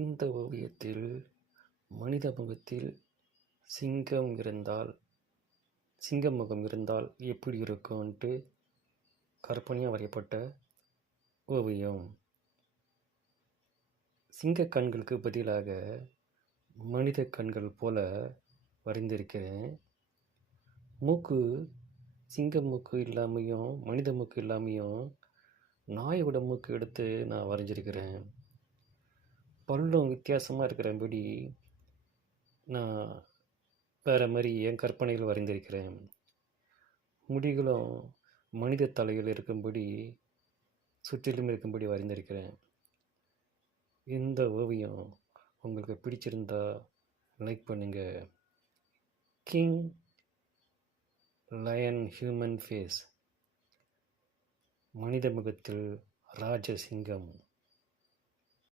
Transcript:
இந்த ஓவியத்தில் மனித முகத்தில் சிங்க முகம் இருந்தால் எப்படி இருக்கும்ன்ட்டு கற்பனையாக வரையப்பட்ட ஓவியம். சிங்க கண்களுக்கு பதிலாக மனித கண்கள் போல வரைந்திருக்கிறேன். மூக்கு சிங்க மூக்கு இல்லாமையும் மனித மூக்கு இல்லாமையும் நாயோட மூக்கு எடுத்து நான் வரைஞ்சிருக்கிறேன். பல்லும் வித்தியாசமாக இருக்கிறபடி நான் வேறு மாதிரி என் கற்பனையில் வரைந்திருக்கிறேன். முடிகளும் மனித தலையில் இருக்கும்படி சுற்றிலும் இருக்கும்படி வரைந்திருக்கிறேன். இந்த ஓவியம் உங்களுக்கு பிடிச்சிருந்தா லைக் பண்ணுங்கள். கிங் லயன் ஹியூமன் ஃபேஸ், மனித முகத்தில் ராஜசிங்கம்.